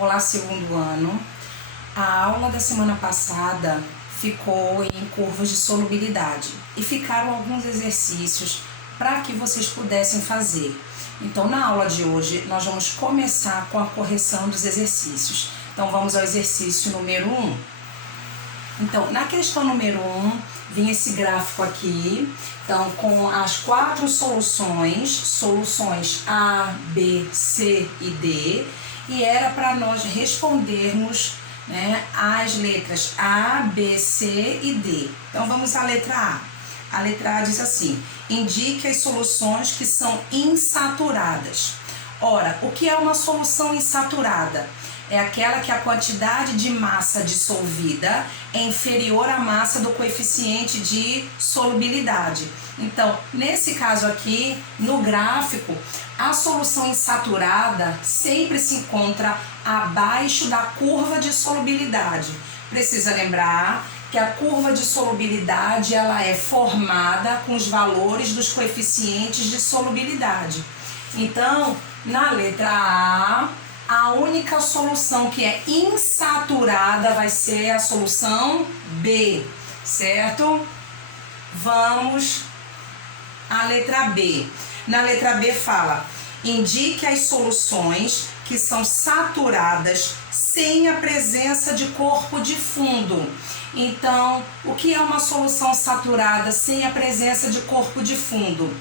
Olá, segundo ano. A aula da semana passada ficou em curvas de solubilidade e ficaram alguns exercícios para que vocês pudessem fazer. Então, na aula de hoje, nós vamos começar com a correção dos exercícios. Então, vamos ao exercício número 1. Então, na questão número 1, vinha esse gráfico aqui, então, com as 4 soluções A, B, C e D, e era para nós respondermos, né, as letras A, B, C e D. Então, vamos à letra A. A letra A diz assim: indique as soluções que são insaturadas. Ora, o que é uma solução insaturada? É aquela que a quantidade de massa dissolvida é inferior à massa do coeficiente de solubilidade. Então, nesse caso aqui, no gráfico, a solução insaturada sempre se encontra abaixo da curva de solubilidade. Precisa lembrar que a curva de solubilidade ela é formada com os valores dos coeficientes de solubilidade. Então, na letra A única solução que é insaturada vai ser a solução B, certo? Vamos à letra B. Na letra B fala: indique as soluções que são saturadas sem a presença de corpo de fundo. Então, o que é uma solução saturada sem a presença de corpo de fundo?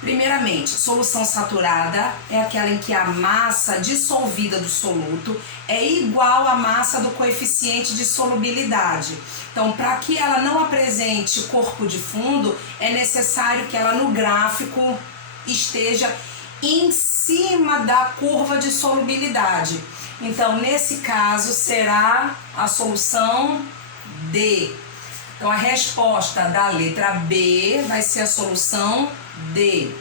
Primeiramente, solução saturada é aquela em que a massa dissolvida do soluto é igual à massa do coeficiente de solubilidade. Então, para que ela não apresente corpo de fundo, é necessário que ela no gráfico esteja em cima da curva de solubilidade. Então, nesse caso, será a solução D. Então, a resposta da letra B vai ser a solução D.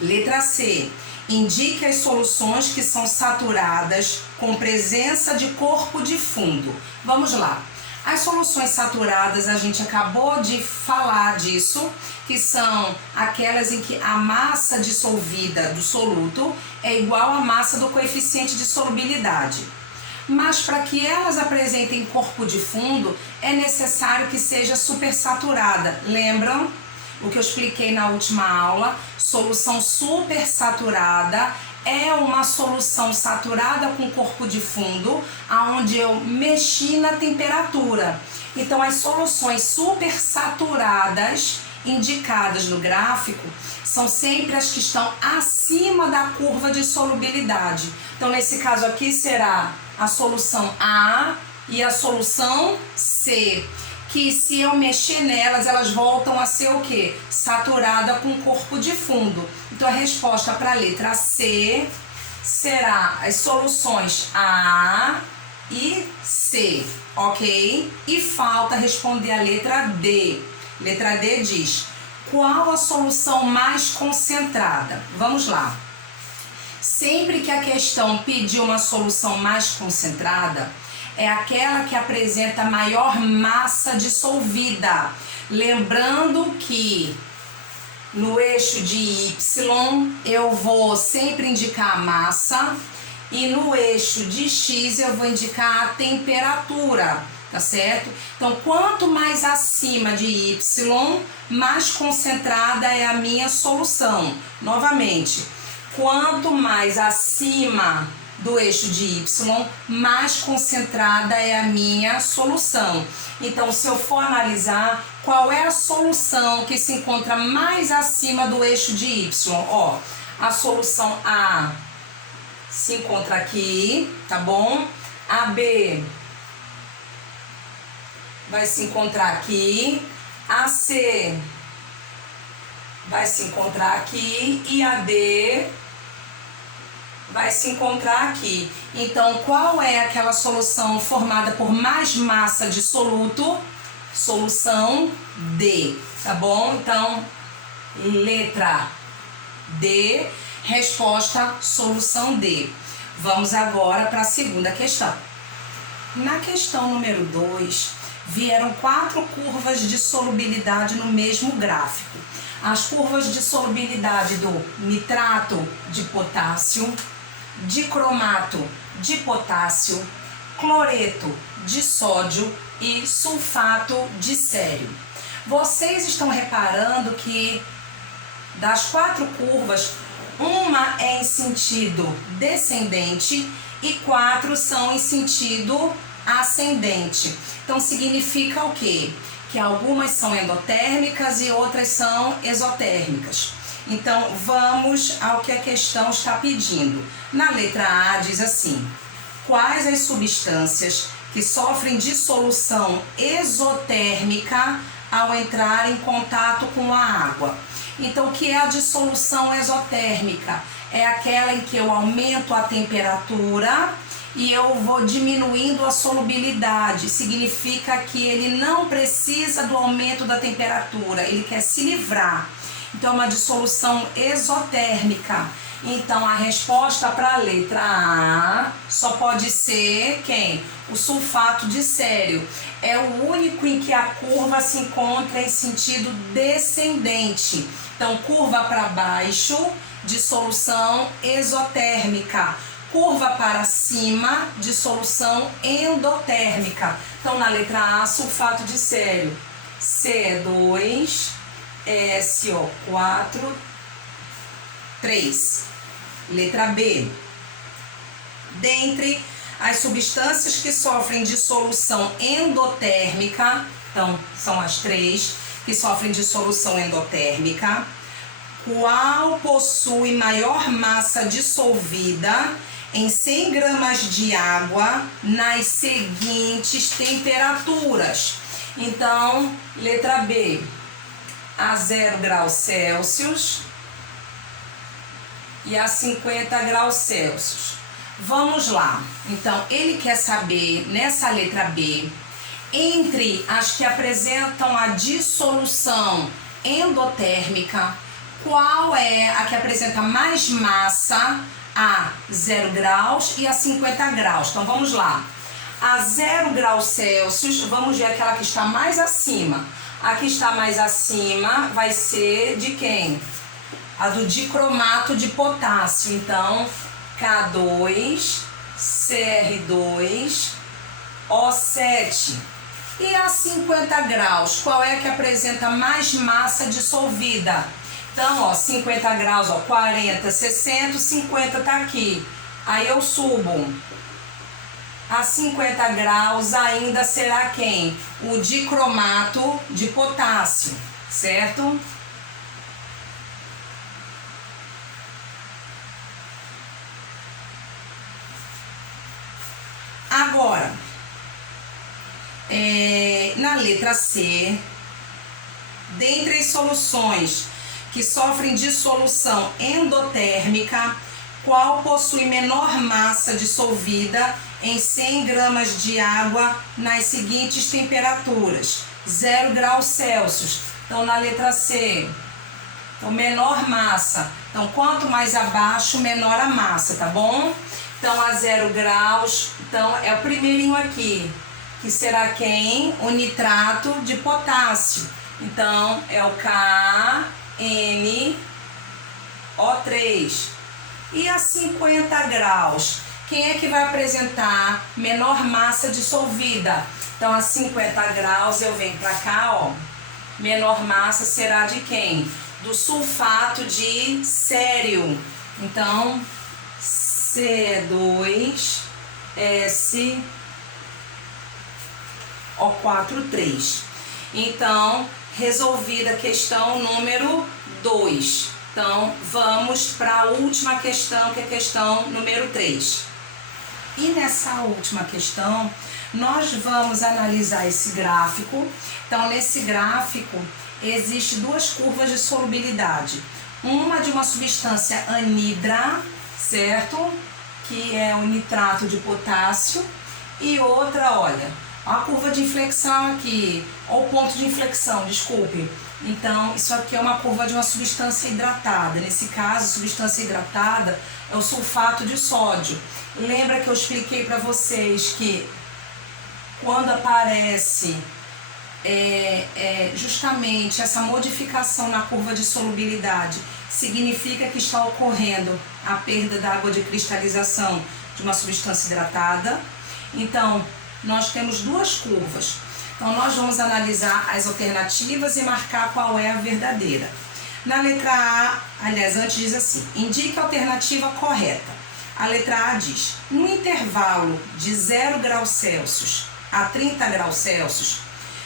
Letra C. Indique as soluções que são saturadas com presença de corpo de fundo. Vamos lá. As soluções saturadas, a gente acabou de falar disso, que são aquelas em que a massa dissolvida do soluto é igual à massa do coeficiente de solubilidade. Mas para que elas apresentem corpo de fundo, é necessário que seja supersaturada. Lembram o que eu expliquei na última aula? Solução supersaturada é uma solução saturada com corpo de fundo, aonde eu mexi na temperatura. Então, as soluções supersaturadas indicadas no gráfico são sempre as que estão acima da curva de solubilidade. Então, nesse caso aqui será a solução A e a solução C, que se eu mexer nelas, elas voltam a ser o quê? Saturada com corpo de fundo. Então, a resposta para a letra C será as soluções A e C, ok? E falta responder a letra D. Letra D diz: qual a solução mais concentrada? Vamos lá. Sempre que a questão pedir uma solução mais concentrada, é aquela que apresenta maior massa dissolvida. Lembrando que no eixo de Y eu vou sempre indicar a massa e no eixo de X eu vou indicar a temperatura, tá certo? Então, quanto mais acima de Y, mais concentrada é a minha solução. Novamente, quanto mais acima do eixo de Y, mais concentrada é a minha solução. Então, se eu for analisar qual é a solução que se encontra mais acima do eixo de Y, ó, a solução A se encontra aqui, tá bom? A B vai se encontrar aqui, a C vai se encontrar aqui e a D vai se encontrar aqui. Então, qual é aquela solução formada por mais massa de soluto? Solução D, tá bom? Então, letra D, resposta solução D. Vamos agora para a segunda questão. Na questão número 2, vieram 4 curvas de solubilidade no mesmo gráfico. As curvas de solubilidade do nitrato de potássio, dicromato de potássio, cloreto de sódio e sulfato de sério. Vocês estão reparando que das 4 curvas, uma é em sentido descendente e 4 são em sentido ascendente. Então significa o quê? Que algumas são endotérmicas e outras são exotérmicas. Então vamos ao que a questão está pedindo. Na letra A diz assim: quais as substâncias que sofrem dissolução exotérmica ao entrar em contato com a água? Então, o que é a dissolução exotérmica? É aquela em que eu aumento a temperatura e eu vou diminuindo a solubilidade. Significa que ele não precisa do aumento da temperatura, ele quer se livrar. Então, é uma dissolução exotérmica. Então, a resposta para a letra A só pode ser quem? O sulfato de sério. É o único em que a curva se encontra em sentido descendente. Então, curva para baixo, dissolução exotérmica. Curva para cima, dissolução endotérmica. Então, na letra A, sulfato de sério. Ce2, SO4, 3. Letra B. Dentre as substâncias que sofrem dissolução endotérmica, então são as 3 que sofrem dissolução endotérmica, qual possui maior massa dissolvida em 100 gramas de água nas seguintes temperaturas? Então, letra B, a 0 graus Celsius e a 50 graus Celsius. Vamos lá. Então, ele quer saber, nessa letra B, entre as que apresentam a dissolução endotérmica, qual é a que apresenta mais massa a 0 graus e a 50 graus? Então, vamos lá. A 0 graus Celsius, vamos ver aquela que está mais acima. A que está mais acima vai ser de quem? A do dicromato de potássio. Então, K2, CR2, O7. E a 50 graus, qual é que apresenta mais massa dissolvida? Então, ó, 50 graus, ó, 40, 60, 50 tá aqui. Aí eu subo. A 50 graus ainda será quem? O dicromato de potássio, certo? Agora, na letra C, dentre as soluções que sofrem dissolução endotérmica, qual possui menor massa dissolvida em 100 gramas de água nas seguintes temperaturas? 0 graus Celsius. Então, na letra C, então, menor massa. Então, quanto mais abaixo, menor a massa, tá bom? Então, a 0 graus, então, é o primeirinho aqui, que será quem? O nitrato de potássio. Então, é o KNO3. E a 50 graus, quem é que vai apresentar menor massa dissolvida? Então, a 50 graus, eu venho para cá, ó. Menor massa será de quem? Do sulfato de sério. Então, C2SO4,3. Então, resolvida a questão número 2. Então, vamos para a última questão, que é a questão número 3. E nessa última questão, nós vamos analisar esse gráfico. Então, nesse gráfico, existem 2 curvas de solubilidade. Uma de uma substância anidra, certo? Que é o nitrato de potássio. E outra, olha, a curva de inflexão aqui, ou ponto de inflexão, desculpe. Então, isso aqui é uma curva de uma substância hidratada. Nesse caso, a substância hidratada é o sulfato de sódio. Lembra que eu expliquei para vocês que quando aparece justamente essa modificação na curva de solubilidade significa que está ocorrendo a perda da água de cristalização de uma substância hidratada. Então, nós temos duas curvas. Então, nós vamos analisar as alternativas e marcar qual é a verdadeira. Na letra A, aliás, antes diz assim, indique a alternativa correta. A letra A diz, no intervalo de 0 graus Celsius a 30 graus Celsius,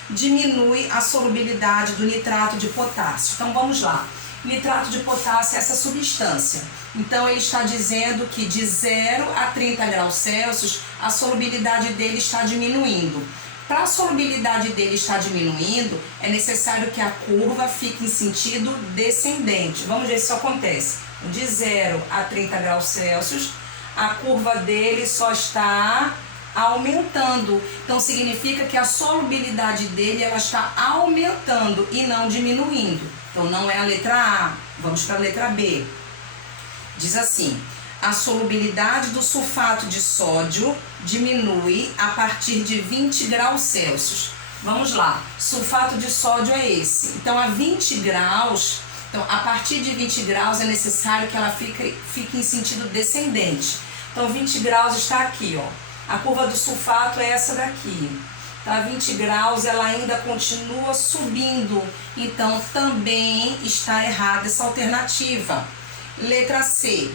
diminui a solubilidade do nitrato de potássio. Então, vamos lá. Nitrato de potássio é essa substância. Então, ele está dizendo que de 0 a 30 graus Celsius, a solubilidade dele está diminuindo. Para a solubilidade dele estar diminuindo, é necessário que a curva fique em sentido descendente. Vamos ver se isso acontece. De 0 a 30 graus Celsius, a curva dele só está aumentando. Então, significa que a solubilidade dele ela está aumentando e não diminuindo. Então, não é a letra A. Vamos para a letra B. Diz assim, a solubilidade do sulfato de sódio diminui a partir de 20 graus Celsius. Vamos lá, sulfato de sódio é esse. Então, a 20 graus, então, a partir de 20 graus é necessário que ela fique em sentido descendente. Então, 20 graus está aqui, ó. A curva do sulfato é essa daqui. Então, a 20 graus ela ainda continua subindo. Então, também está errada essa alternativa. Letra C.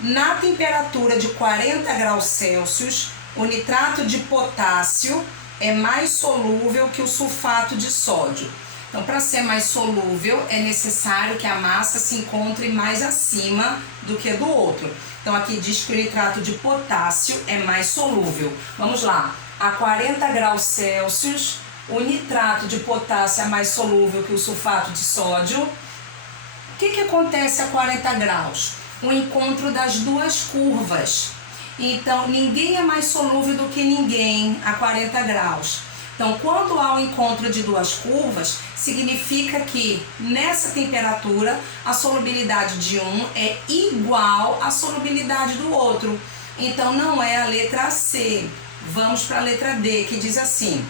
Na temperatura de 40 graus Celsius, o nitrato de potássio é mais solúvel que o sulfato de sódio. Então, para ser mais solúvel, é necessário que a massa se encontre mais acima do que do outro. Então, aqui diz que o nitrato de potássio é mais solúvel. Vamos lá. A 40 graus Celsius, o nitrato de potássio é mais solúvel que o sulfato de sódio. O que acontece a 40 graus? O encontro das duas curvas. Então, ninguém é mais solúvel do que ninguém a 40 graus. Então, quando há o encontro de duas curvas, significa que nessa temperatura a solubilidade de um é igual à solubilidade do outro. Então, não é a letra C. Vamos para a letra D, que diz assim: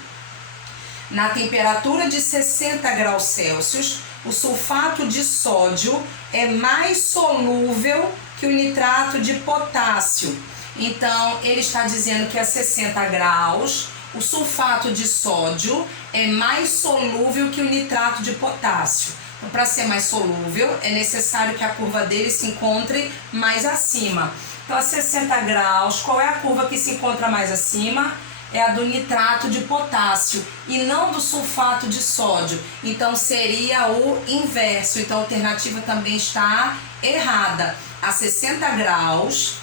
na temperatura de 60 graus Celsius, o sulfato de sódio é mais solúvel que o nitrato de potássio. Então, ele está dizendo que a 60 graus, o sulfato de sódio é mais solúvel que o nitrato de potássio. Então, para ser mais solúvel, é necessário que a curva dele se encontre mais acima. Então, a 60 graus, qual é a curva que se encontra mais acima? É a do nitrato de potássio e não do sulfato de sódio. Então, seria o inverso. Então, a alternativa também está errada. A 60 graus,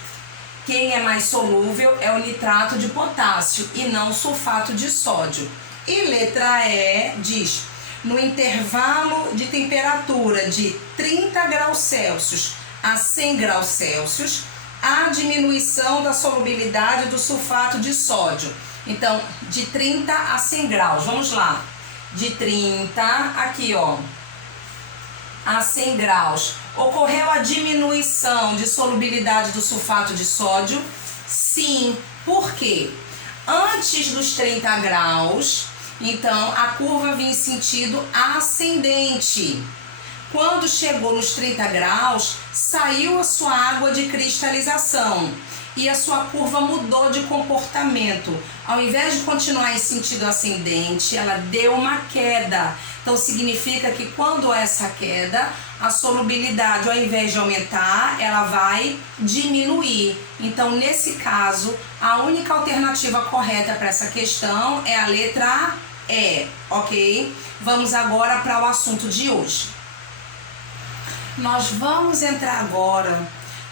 quem é mais solúvel é o nitrato de potássio e não o sulfato de sódio. E letra E diz, no intervalo de temperatura de 30 graus Celsius a 100 graus Celsius, há diminuição da solubilidade do sulfato de sódio. Então, de 30 a 100 graus, vamos lá. De 30, aqui ó, a 100 graus. Ocorreu a diminuição de solubilidade do sulfato de sódio? Sim. Por quê? Antes dos 30 graus, então a curva vinha em sentido ascendente. Quando chegou nos 30 graus, saiu a sua água de cristalização e a sua curva mudou de comportamento. Ao invés de continuar em sentido ascendente, ela deu uma queda. Então, significa que quando há essa queda, a solubilidade, ao invés de aumentar, ela vai diminuir. Então, nesse caso, a única alternativa correta para essa questão é a letra E, ok? Vamos agora para o assunto de hoje. Nós vamos entrar agora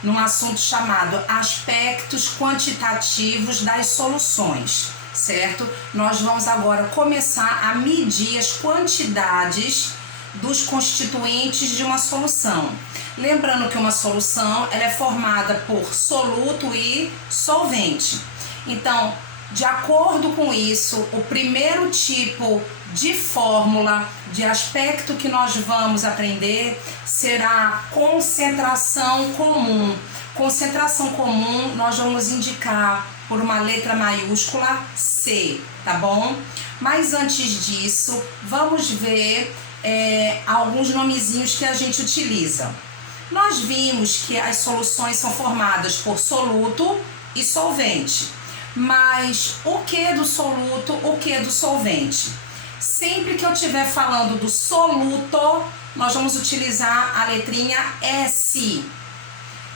num assunto chamado aspectos quantitativos das soluções, certo? Nós vamos agora começar a medir as quantidades dos constituintes de uma solução. Lembrando que uma solução ela é formada por soluto e solvente. Então, de acordo com isso, o primeiro tipo de fórmula, de aspecto que nós vamos aprender será concentração comum. Concentração comum nós vamos indicar por uma letra maiúscula C, tá bom? Mas antes disso, vamos ver alguns nomezinhos que a gente utiliza. Nós vimos que as soluções são formadas por soluto e solvente. Mas o que do soluto, o que do solvente? Sempre que eu estiver falando do soluto, nós vamos utilizar a letrinha S.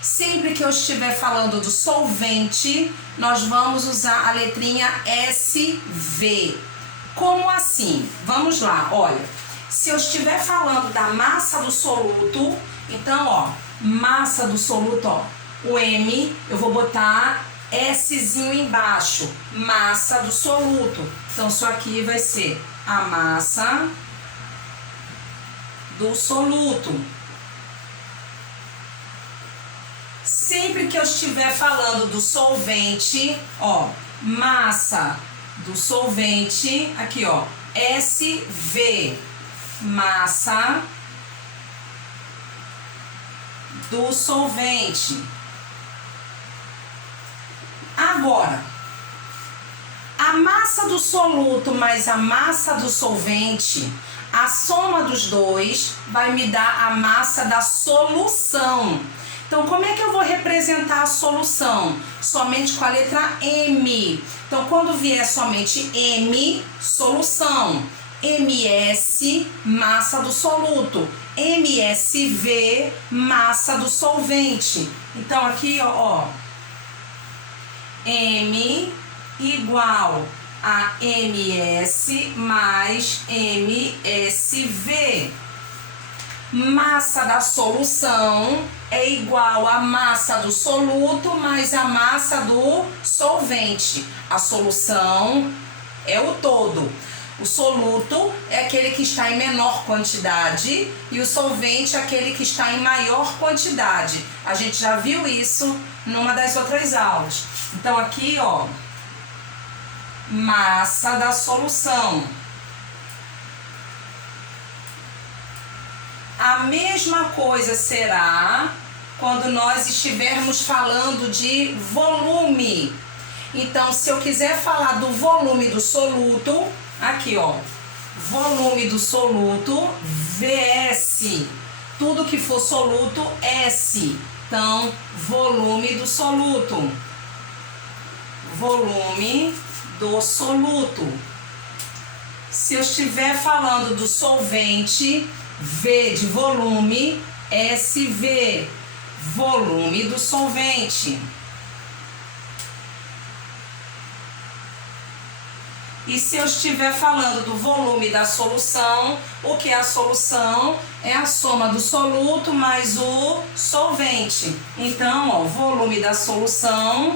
Sempre que eu estiver falando do solvente, nós vamos usar a letrinha SV. Como assim? Vamos lá, olha. Se eu estiver falando da massa do soluto, então, ó, massa do soluto, ó, o M, eu vou botar Szinho embaixo, massa do soluto. Então, isso aqui vai ser a massa do soluto. Sempre que eu estiver falando do solvente, ó, massa do solvente, aqui, ó, SV, massa do solvente. Agora, a massa do soluto mais a massa do solvente, a soma dos dois vai me dar a massa da solução. Então, como é que eu vou representar a solução? Somente com a letra M. Então, quando vier somente M, solução. MS, massa do soluto. MSV, massa do solvente. Então, aqui, ó, M igual a MS mais MSV. Massa da solução é igual a massa do soluto mais a massa do solvente. A solução é o todo. O soluto é aquele que está em menor quantidade e o solvente é aquele que está em maior quantidade. A gente já viu isso numa das outras aulas. Então aqui, ó, massa da solução. A mesma coisa será quando nós estivermos falando de volume. Então, se eu quiser falar do volume do soluto, aqui, ó, volume do soluto, VS. Tudo que for soluto, S. Então, volume do soluto. Volume do soluto. Se eu estiver falando do solvente, V de volume, SV, volume do solvente. E se eu estiver falando do volume da solução, o que é a solução? É a soma do soluto mais o solvente. Então, ó, volume da solução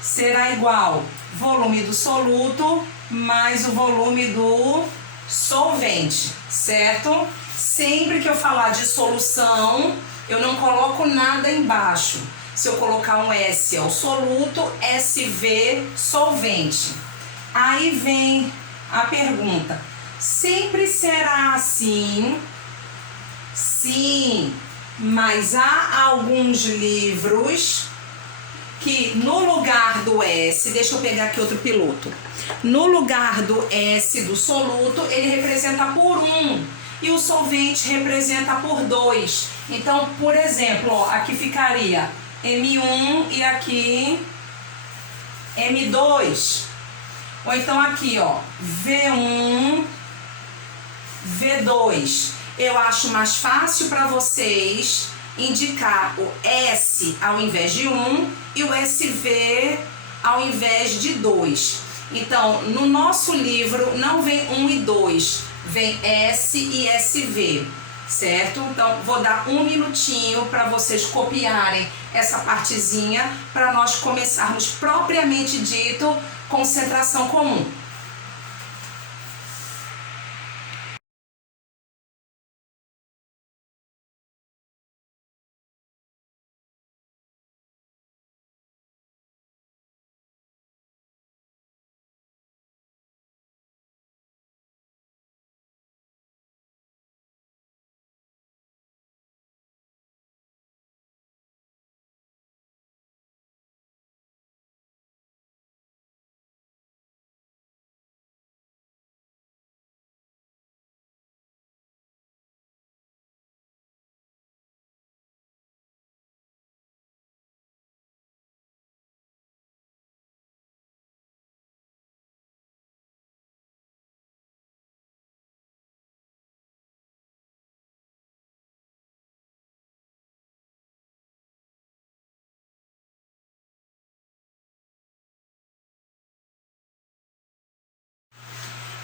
será igual volume do soluto mais o volume do solvente, certo? Sempre que eu falar de solução, eu não coloco nada embaixo. Se eu colocar um S é o soluto, SV, solvente. Aí vem a pergunta: sempre será assim? Sim, mas há alguns livros que no lugar do S, deixa eu pegar aqui outro piloto, no lugar do S do soluto, ele representa por 1 e o solvente representa por 2. Então, por exemplo, ó, aqui ficaria M1 e aqui M2. Ou então aqui, ó, V1, V2. Eu acho mais fácil para vocês indicar o S ao invés de 1 e o SV ao invés de 2. Então, no nosso livro não vem 1 e 2, vem S e SV, certo? Então, vou dar um minutinho para vocês copiarem essa partezinha para nós começarmos propriamente dito concentração comum.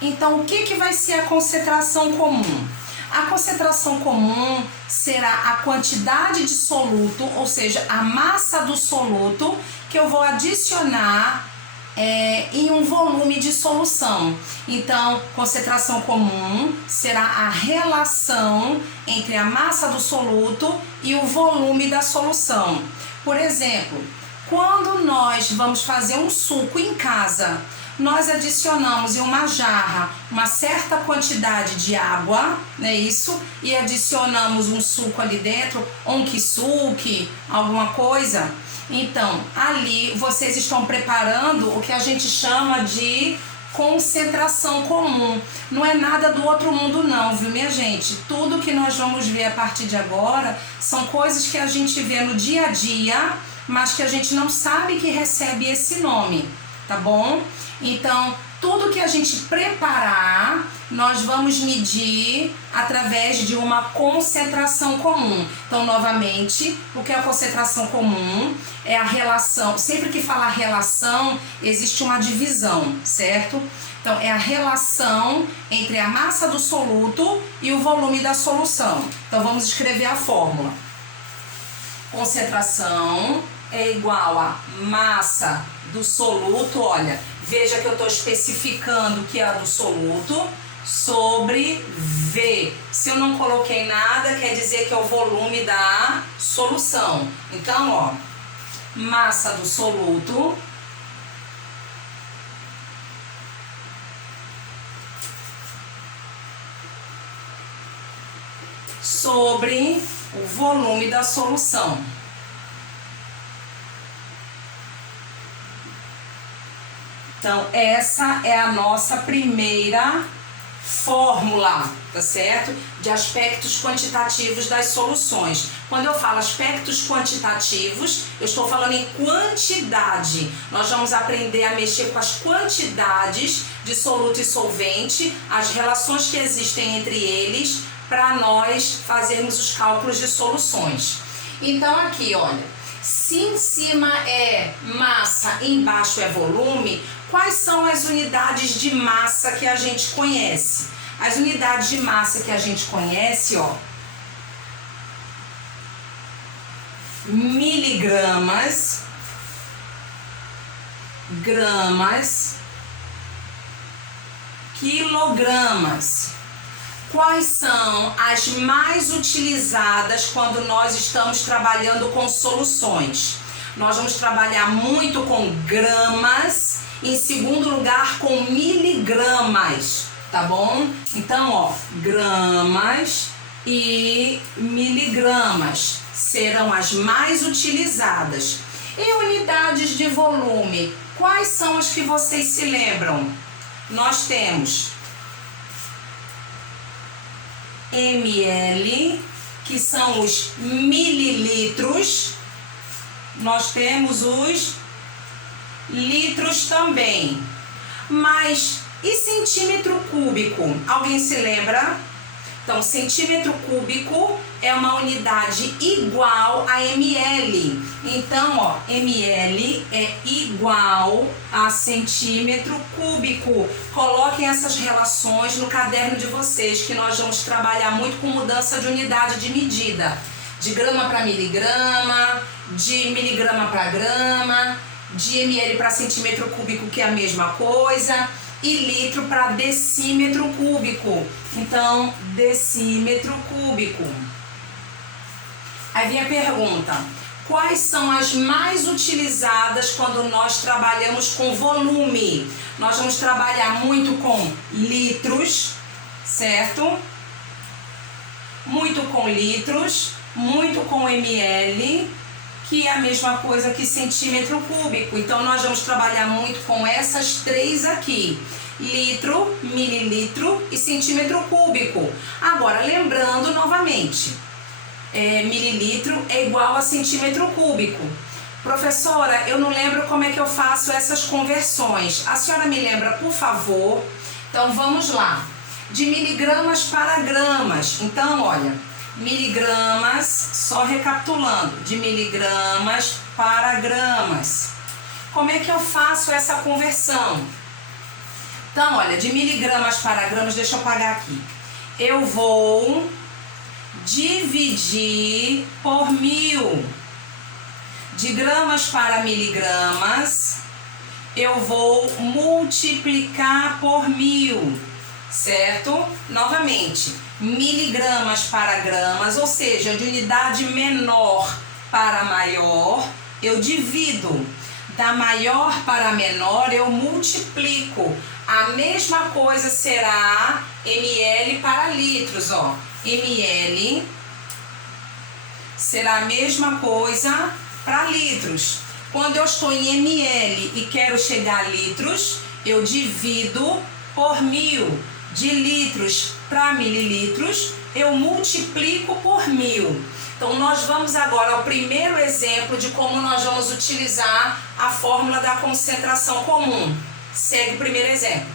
Então, o que vai ser a concentração comum? A concentração comum será a quantidade de soluto, ou seja, a massa do soluto, que eu vou adicionar em um volume de solução. Então, concentração comum será a relação entre a massa do soluto e o volume da solução. Por exemplo, quando nós vamos fazer um suco em casa, nós adicionamos em uma jarra uma certa quantidade de água, não é isso? E adicionamos um suco ali dentro, um kisuke, alguma coisa. Então, ali vocês estão preparando o que a gente chama de concentração comum. Não é nada do outro mundo não, viu, minha gente? Tudo que nós vamos ver a partir de agora são coisas que a gente vê no dia a dia, mas que a gente não sabe que recebe esse nome, tá bom? Então, tudo que a gente preparar, nós vamos medir através de uma concentração comum. Então, novamente, o que é a concentração comum? É a relação, sempre que falar relação, existe uma divisão, certo? Então, é a relação entre a massa do soluto e o volume da solução. Então, vamos escrever a fórmula. Concentração é igual a massa do soluto, olha, veja que eu estou especificando que é a do soluto, sobre V. Se eu não coloquei nada, quer dizer que é o volume da solução. Então, ó, massa do soluto sobre o volume da solução. Então, essa é a nossa primeira fórmula, tá certo? De aspectos quantitativos das soluções. Quando eu falo aspectos quantitativos, eu estou falando em quantidade. Nós vamos aprender a mexer com as quantidades de soluto e solvente, as relações que existem entre eles, para nós fazermos os cálculos de soluções. Então, aqui, olha, se em cima é massa e embaixo é volume, quais são as unidades de massa que a gente conhece? As unidades de massa que a gente conhece, ó, miligramas, gramas, quilogramas. Quais são as mais utilizadas quando nós estamos trabalhando com soluções? Nós vamos trabalhar muito com gramas, em segundo lugar com miligramas, tá bom? Então, ó, gramas e miligramas serão as mais utilizadas. E unidades de volume, quais são as que vocês se lembram? Nós temos ml, que são os mililitros. Nós temos os litros também. Mas e centímetro cúbico? Alguém se lembra? Então, centímetro cúbico é uma unidade igual a ml. Então, ó, ml é igual a centímetro cúbico. Coloquem essas relações no caderno de vocês, que nós vamos trabalhar muito com mudança de unidade de medida. De grama para miligrama, de miligrama para grama, de ml para centímetro cúbico, que é a mesma coisa, e litro para decímetro cúbico. Então, decímetro cúbico. Aí vem a pergunta: quais são as mais utilizadas quando nós trabalhamos com volume? Nós vamos trabalhar muito com litros, certo? Muito com litros, muito com ml, que é a mesma coisa que centímetro cúbico. Então, nós vamos trabalhar muito com essas três aqui: litro, mililitro e centímetro cúbico. Agora, lembrando novamente, mililitro é igual a centímetro cúbico. Professora, eu não lembro como é que eu faço essas conversões. A senhora me lembra, por favor? Então, vamos lá. De miligramas para gramas. Então, olha, miligramas, só recapitulando, de miligramas para gramas. Como é que eu faço essa conversão? Então, olha, de miligramas para gramas, deixa eu apagar aqui. Eu vou dividir por 1000. De gramas para miligramas, eu vou multiplicar por 1000, certo? Novamente, miligramas para gramas, ou seja, de unidade menor para maior, eu divido. Da maior para menor, eu multiplico. A mesma coisa será ml para litros, ó. ml será a mesma coisa para litros. Quando eu estou em ml e quero chegar a litros, eu divido por 1000. De litros para mililitros, eu multiplico por 1000. Então, nós vamos agora ao primeiro exemplo de como nós vamos utilizar a fórmula da concentração comum. Segue o primeiro exemplo.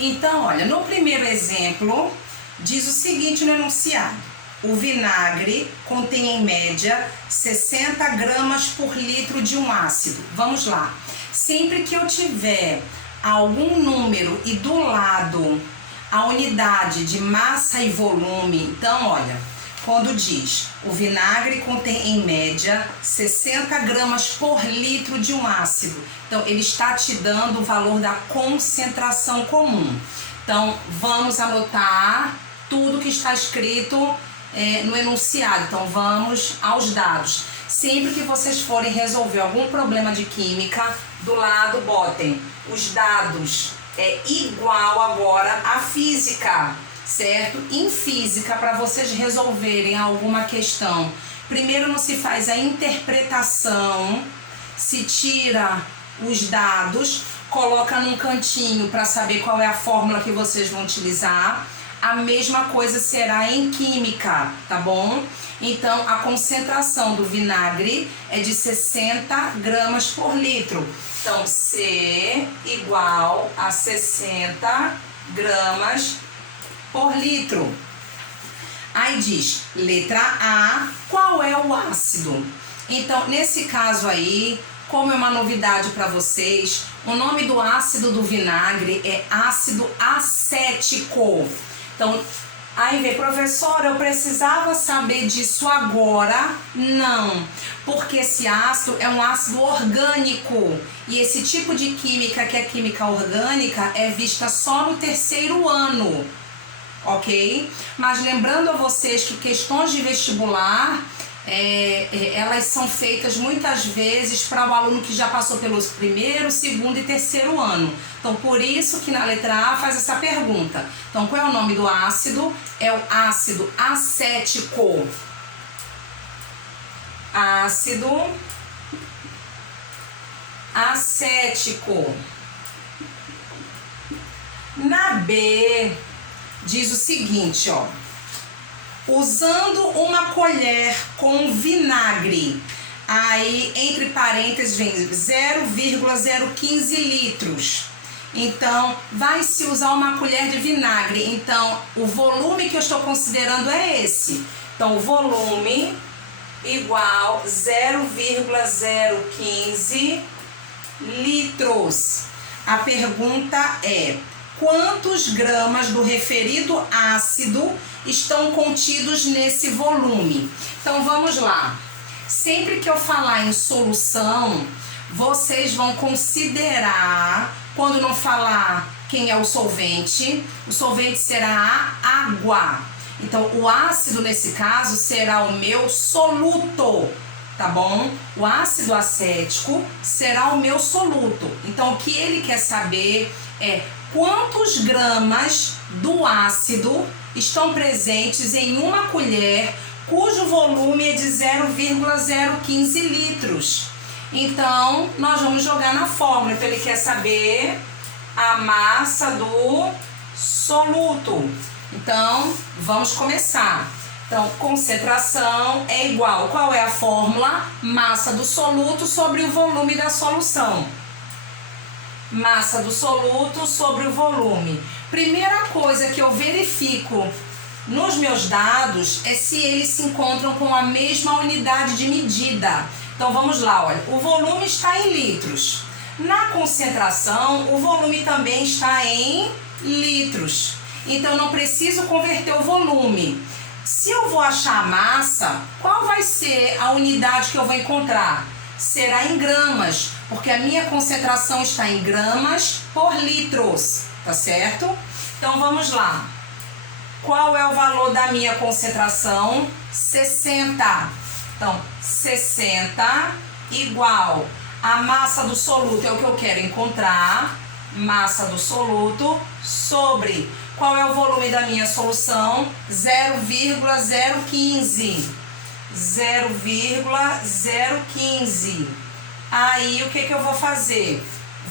Então, olha, no primeiro exemplo, diz o seguinte no enunciado. O vinagre contém, em média, 60 gramas por litro de um ácido. Vamos lá. Sempre que eu tiver algum número e do lado a unidade de massa e volume, então, olha, quando diz o vinagre contém, em média, 60 gramas por litro de um ácido. Então, ele está te dando o valor da concentração comum. Então, vamos anotar tudo que está escrito no enunciado. Então, vamos aos dados. Sempre que vocês forem resolver algum problema de química, do lado botem os dados igual agora à física, certo? Em física, para vocês resolverem alguma questão, primeiro não se faz a interpretação, se tira os dados, coloca num cantinho para saber qual é a fórmula que vocês vão utilizar. A mesma coisa será em química, tá bom? Então, a concentração do vinagre é de 60 gramas por litro. Então, C igual a 60 gramas por litro. Aí diz, letra A, qual é o ácido? Então, nesse caso aí, como é uma novidade para vocês, o nome do ácido do vinagre é ácido acético. Então, aí vem, professora, eu precisava saber disso agora? Não, porque esse ácido é um ácido orgânico e esse tipo de química, que é química orgânica, é vista só no terceiro ano, ok? Mas lembrando a vocês que questões de vestibular, elas são feitas muitas vezes para o aluno que já passou pelos primeiro, segundo e terceiro ano. Então, por isso que na letra A faz essa pergunta. Então, qual é o nome do ácido? É o ácido acético. Ácido acético. Na B, diz o seguinte, ó. Usando uma colher com vinagre, aí entre parênteses vem 0,015 litros. Então, vai se usar uma colher de vinagre. Então, o volume que eu estou considerando é esse. Então, o volume igual 0,015 litros. A pergunta é: quantos gramas do referido ácido estão contidos nesse volume? Então, vamos lá. Sempre que eu falar em solução, vocês vão considerar, quando não falar quem é o solvente. O solvente será a água. Então, o ácido, nesse caso, será o meu soluto, tá bom? O ácido acético será o meu soluto. Então, o que ele quer saber é quantos gramas do ácido estão presentes em uma colher cujo volume é de 0,015 litros. Então, nós vamos jogar na fórmula. Então, ele quer saber a massa do soluto. Então, vamos começar. Então, concentração é igual. Qual é a fórmula? Massa do soluto sobre o volume da solução. Massa do soluto sobre o volume. Primeira coisa que eu verifico nos meus dados é se eles se encontram com a mesma unidade de medida. Então, vamos lá, olha. O volume está em litros. Na concentração, o volume também está em litros. Então, eu não preciso converter o volume. Se eu vou achar a massa, qual vai ser a unidade que eu vou encontrar? Será em gramas, porque a minha concentração está em gramas por litros, tá certo? Então, vamos lá. Qual é o valor da minha concentração? 60. Então, 60 igual a massa do soluto, é o que eu quero encontrar. Massa do soluto sobre qual é o volume da minha solução? 0,015. 0,015. Aí, o que eu vou fazer?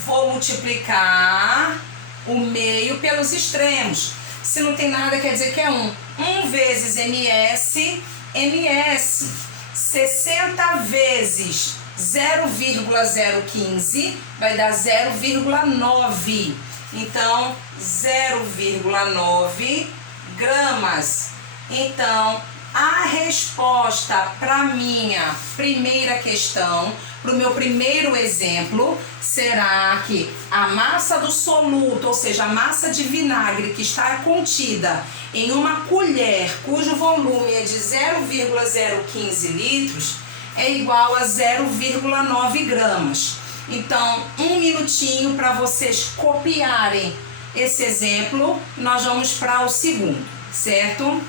Vou multiplicar o meio pelos extremos. Se não tem nada, quer dizer que é 1. 1 vezes ms, ms. 60 vezes 0,015 vai dar 0,9. Então, 0,9 gramas. Então, a resposta para minha primeira questão, para o meu primeiro exemplo, será que a massa do soluto, ou seja, a massa de vinagre que está contida em uma colher cujo volume é de 0,015 litros, é igual a 0,9 gramas. Então, um minutinho para vocês copiarem esse exemplo, nós vamos para o segundo, certo?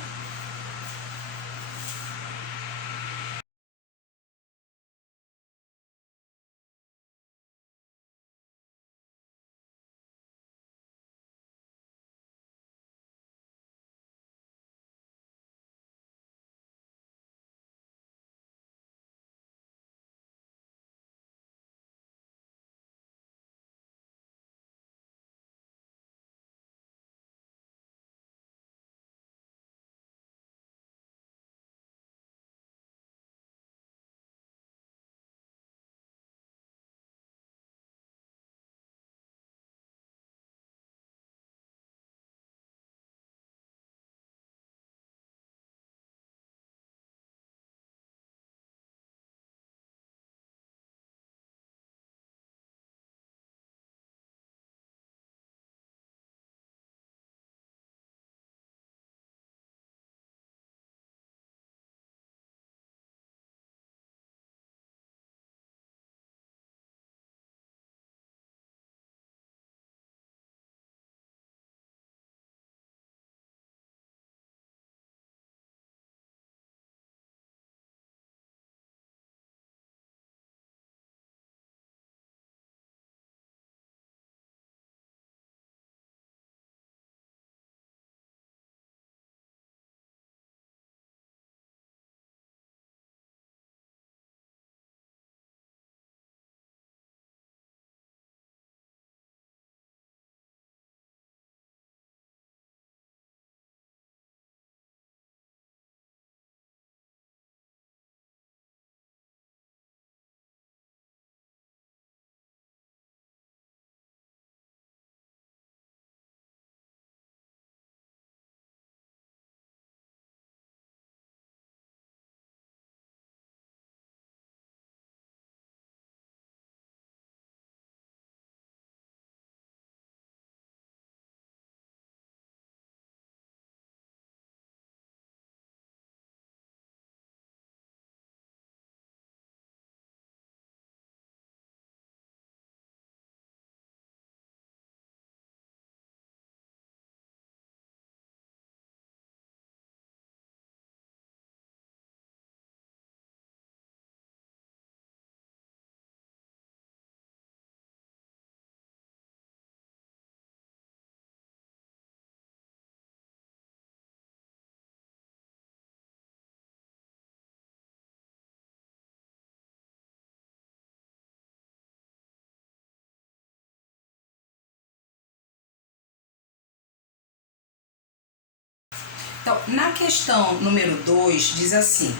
Então, na questão número 2, diz assim,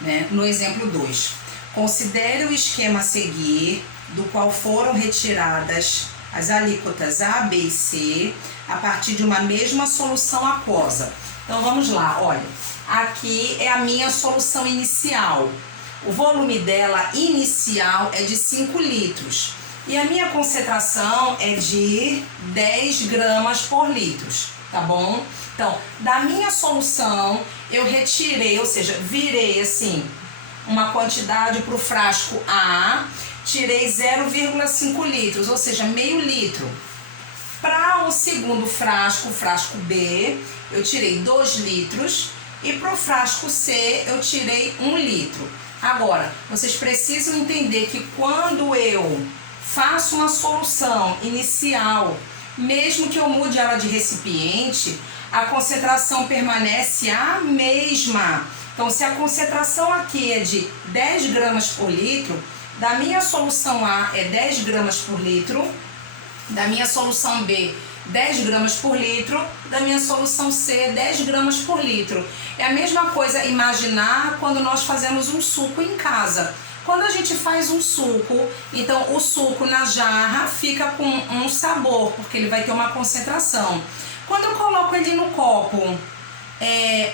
né, no exemplo 2, considere o esquema a seguir, do qual foram retiradas as alíquotas A, B e C, a partir de uma mesma solução aquosa. Então, vamos lá, olha, aqui é a minha solução inicial. O volume dela inicial é de 5 litros. E a minha concentração é de 10 gramas por litro, tá bom? Então, da minha solução, eu retirei, ou seja, virei assim, uma quantidade para o frasco A, tirei 0,5 litros, ou seja, meio litro. Para o segundo frasco, o frasco B, eu tirei 2 litros e para o frasco C eu tirei 1 litro. Agora, vocês precisam entender que quando eu faço uma solução inicial, mesmo que eu mude ela de recipiente, a concentração permanece a mesma. Então, se a concentração aqui é de 10 gramas por litro, da minha solução A é 10 gramas por litro, da minha solução B 10 gramas por litro, da minha solução C 10 gramas por litro. É a mesma coisa imaginar quando nós fazemos um suco em casa. Quando a gente faz um suco, então o suco na jarra fica com um sabor, porque ele vai ter uma concentração. Quando eu coloco ele no copo,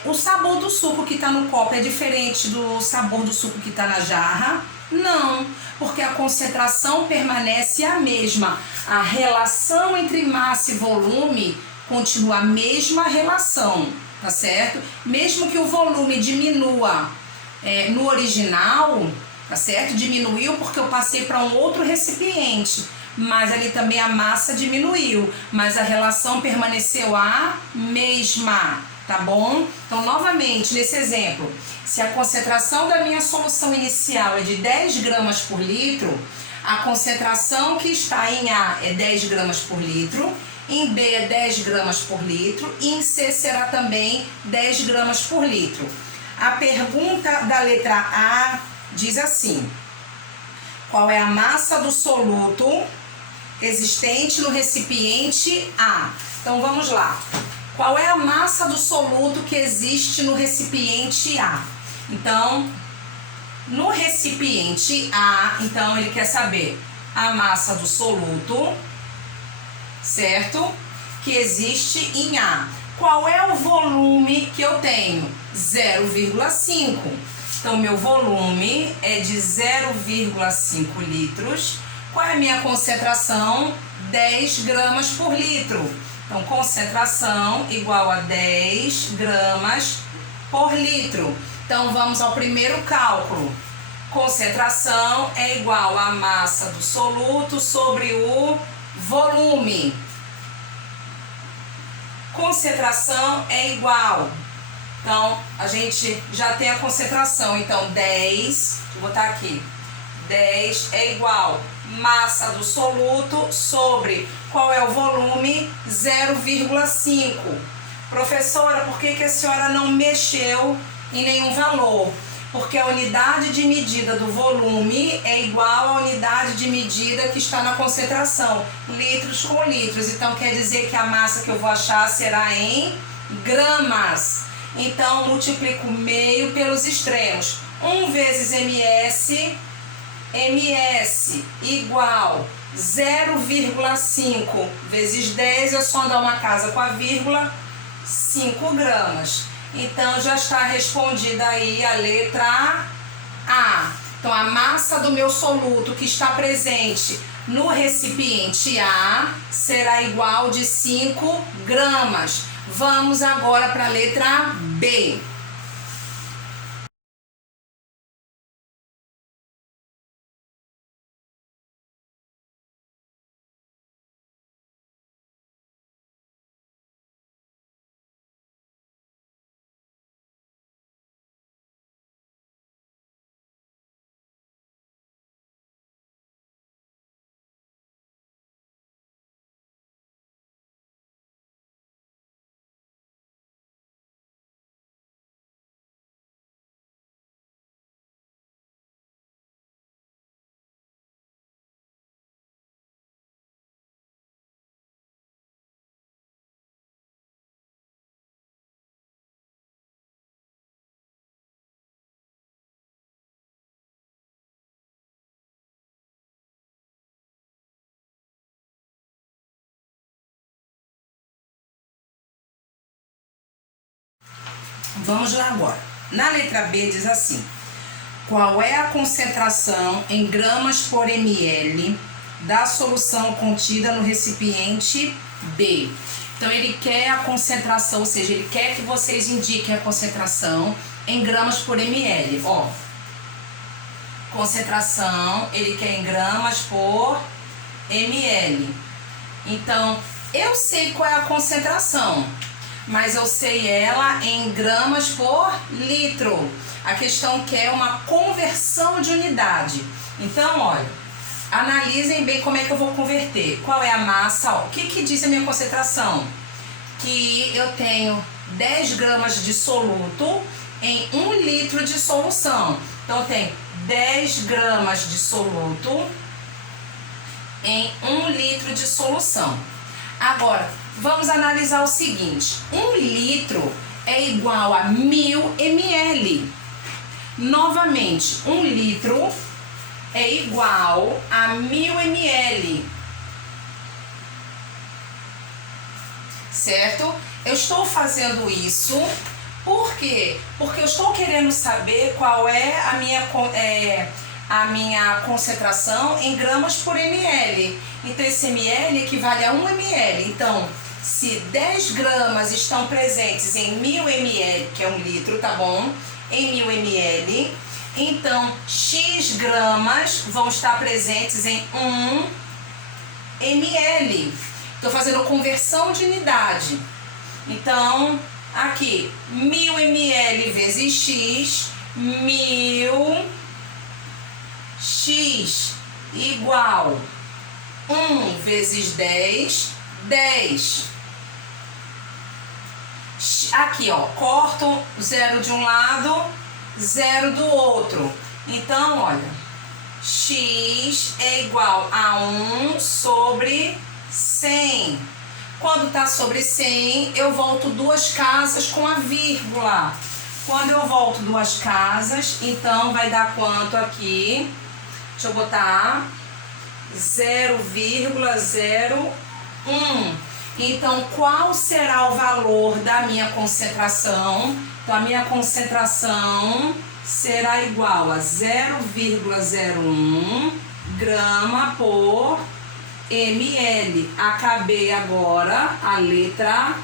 o sabor do suco que está no copo é diferente do sabor do suco que está na jarra? Não, porque a concentração permanece a mesma. A relação entre massa e volume continua a mesma relação, tá certo? Mesmo que o volume diminua no original, tá certo? Diminuiu porque eu passei para um outro recipiente, mas ali também a massa diminuiu, mas a relação permaneceu a mesma, tá bom? Então, novamente, nesse exemplo, se a concentração da minha solução inicial é de 10 gramas por litro, a concentração que está em A é 10 gramas por litro, em B é 10 gramas por litro e em C será também 10 gramas por litro. A pergunta da letra A diz assim: qual é a massa do soluto existente no recipiente A? Então vamos lá. Qual é a massa do soluto que existe no recipiente A? Então, no recipiente A, então ele quer saber a massa do soluto, certo? Que existe em A. Qual é o volume que eu tenho? 0,5. Então, meu volume é de 0,5 litros. Qual é a minha concentração? 10 gramas por litro. Então, concentração igual a 10 gramas por litro. Então, vamos ao primeiro cálculo. Concentração é igual à massa do soluto sobre o volume. Concentração é igual. Então, a gente já tem a concentração. Então, 10, vou botar aqui. 10 é igual massa do soluto sobre qual é o volume? 0,5. Professora, por que a senhora não mexeu em nenhum valor? Porque a unidade de medida do volume é igual à unidade de medida que está na concentração, litros com litros. Então, quer dizer que a massa que eu vou achar será em gramas. Então, multiplico meio pelos extremos. 1 vezes ms, ms igual 0,5 vezes 10, é só dar uma casa com a vírgula, 5 gramas. Então, já está respondida aí a letra A. Então, a massa do meu soluto que está presente no recipiente A será igual de 5 gramas. Vamos agora para a letra B. Vamos lá agora. Na letra B diz assim: qual é a concentração em gramas por ml da solução contida no recipiente B? Então ele quer a concentração, ou seja, ele quer que vocês indiquem a concentração em gramas por ml. Ó, concentração, ele quer em gramas por ml. Então, eu sei qual é a concentração, mas eu sei ela em gramas por litro. A questão quer uma conversão de unidade. Então, olha, analisem bem como é que eu vou converter. Qual é a massa? Ó, o que diz a minha concentração? Que eu tenho 10 gramas de soluto em 1 litro de solução. Então, eu tenho 10 gramas de soluto em 1 litro de solução. Agora, vamos analisar o seguinte: 1 litro é igual a 1000 ml. Novamente, 1 litro é igual a 1000 ml. Certo? Eu estou fazendo isso, por quê? Porque eu estou querendo saber qual é a minha concentração em gramas por ml. Então, esse ml equivale a 1 ml. Então, se 10 gramas estão presentes em 1000 ml, que é 1 litro, tá bom? Em 1000 ml, então, X gramas vão estar presentes em 1 ml. Estou fazendo conversão de unidade. Então, aqui, 1000 ml vezes X, 1000 X igual 1 vezes 10, 10. Aqui, ó, corto 0 de um lado, 0 do outro. Então, olha, X é igual a 1 sobre 100. Quando tá sobre 100, eu volto 2 casas com a vírgula. Quando eu volto 2 casas, então vai dar quanto aqui? Deixa eu botar 0,01. Então, qual será o valor da minha concentração? Então, a minha concentração será igual a 0,01 grama por ml. Acabei agora a letra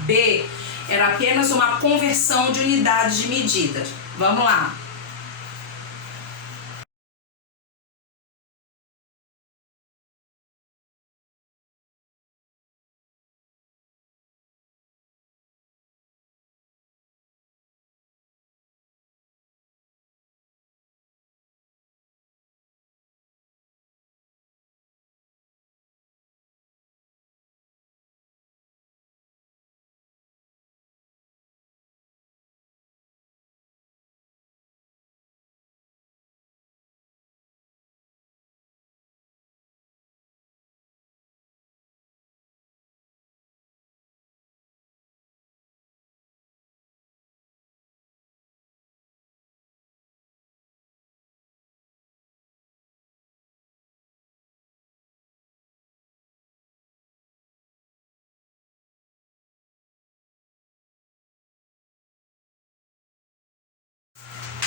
B. Era apenas uma conversão de unidades de medidas. Vamos lá.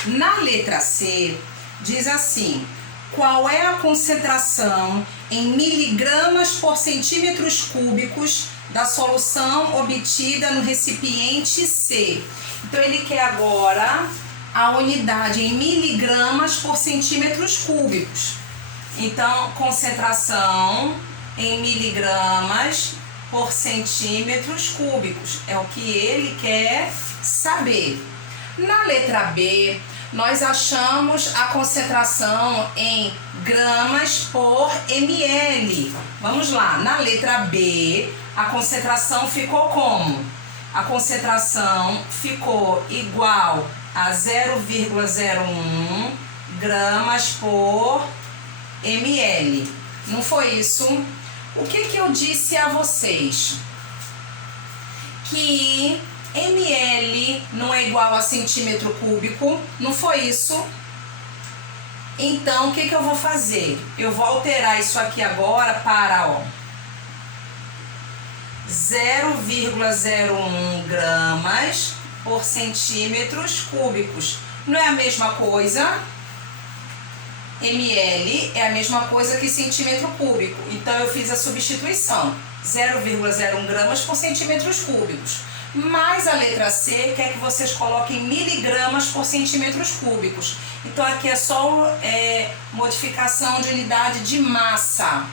Na letra C, diz assim: qual é a concentração em miligramas por centímetros cúbicos da solução obtida no recipiente C? Então, ele quer agora a unidade em miligramas por centímetros cúbicos. Então, concentração em miligramas por centímetros cúbicos é o que ele quer saber. Na letra B, nós achamos a concentração em gramas por ml. Vamos lá, na letra B, a concentração ficou como? A concentração ficou igual a 0,01 gramas por ml. Não foi isso? O que eu disse a vocês? Que ml não é igual a centímetro cúbico, não foi isso? Então, o que eu vou fazer? Eu vou alterar isso aqui agora para 0,01 gramas por centímetros cúbicos. Não é a mesma coisa? ml é a mesma coisa que centímetro cúbico. Então, eu fiz a substituição. 0,01 gramas por centímetros cúbicos. Mas a letra C quer que vocês coloquem miligramas por centímetros cúbicos. Então, aqui é só modificação de unidade de massa.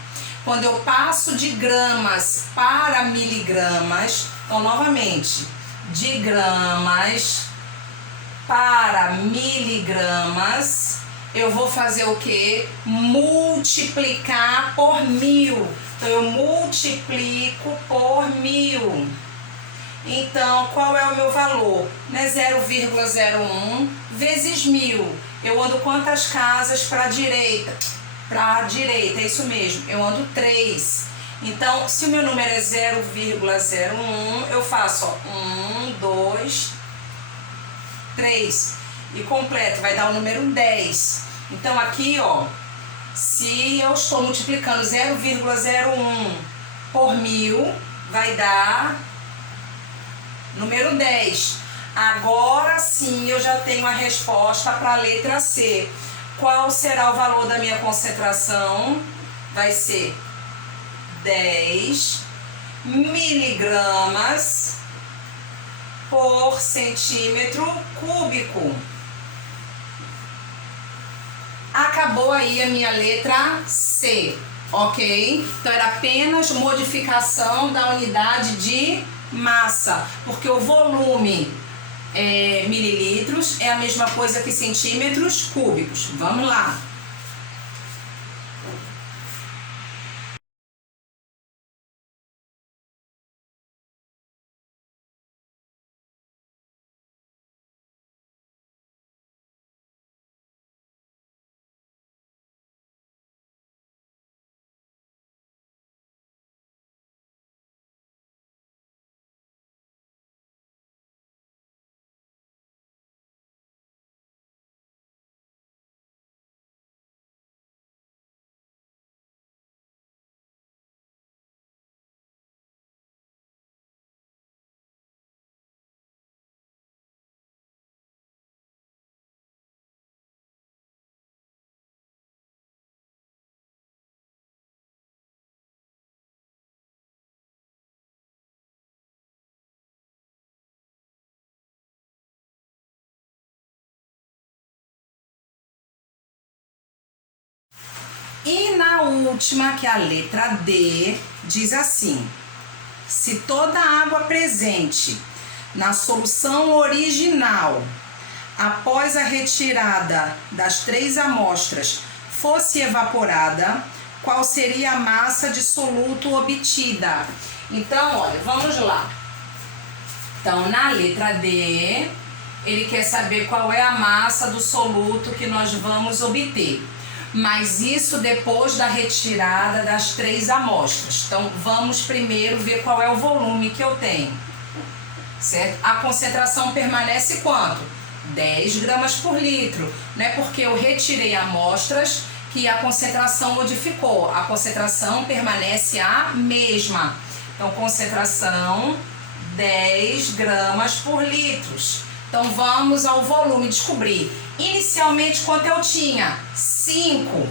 Quando eu passo de gramas para miligramas, então, novamente, de gramas para miligramas, eu vou fazer o quê? Multiplicar por 1000. Então, eu multiplico por 1000. Então, qual é o meu valor? Né? 0,01 vezes 1000. Eu ando quantas casas para a direita? Para a direita, é isso mesmo. Eu ando 3. Então, se o meu número é 0,01, eu faço 1, 2, 3. E completo, vai dar o número 10. Então, aqui, ó, se eu estou multiplicando 0,01 por 1000, vai dar número 10. Agora sim eu já tenho a resposta para a letra C. Qual será o valor da minha concentração? Vai ser 10 miligramas por centímetro cúbico. Acabou aí a minha letra C, ok? Então era apenas modificação da unidade de massa, porque o volume mililitros é a mesma coisa que centímetros cúbicos. Vamos lá. E na última, que é a letra D, diz assim: se toda a água presente na solução original, após a retirada das 3 amostras, fosse evaporada, qual seria a massa de soluto obtida? Então, olha, vamos lá. Então, na letra D, ele quer saber qual é a massa do soluto que nós vamos obter. Mas isso depois da retirada das 3 amostras. Então, vamos primeiro ver qual é o volume que eu tenho. Certo? A concentração permanece quanto? 10 gramas por litro. Não é porque eu retirei amostras que a concentração modificou. A concentração permanece a mesma. Então, concentração 10 gramas por litros. Então, vamos ao volume descobrir. Inicialmente, quanto eu tinha? 5.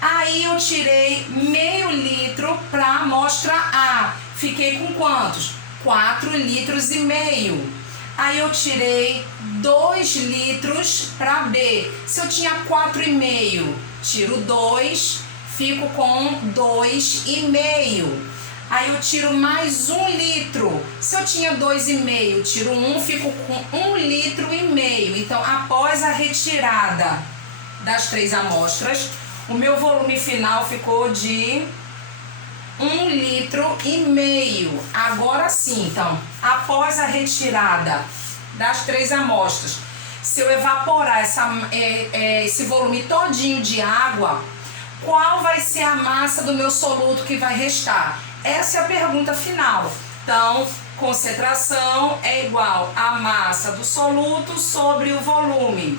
Aí, eu tirei meio litro para a amostra A. Fiquei com quantos? 4 litros e meio. Aí, eu tirei 2 litros para B. Se eu tinha 4,5, tiro 2, fico com 2,5. Aí eu tiro mais 1 litro. Se eu tinha 2,5, tiro 1, fico com 1,5 litro. Então, após a retirada das 3 amostras, o meu volume final ficou de 1,5 litro. Agora sim, então, após a retirada das 3 amostras, se eu evaporar esse volume todinho de água, qual vai ser a massa do meu soluto que vai restar? Essa é a pergunta final. Então, concentração é igual à massa do soluto sobre o volume.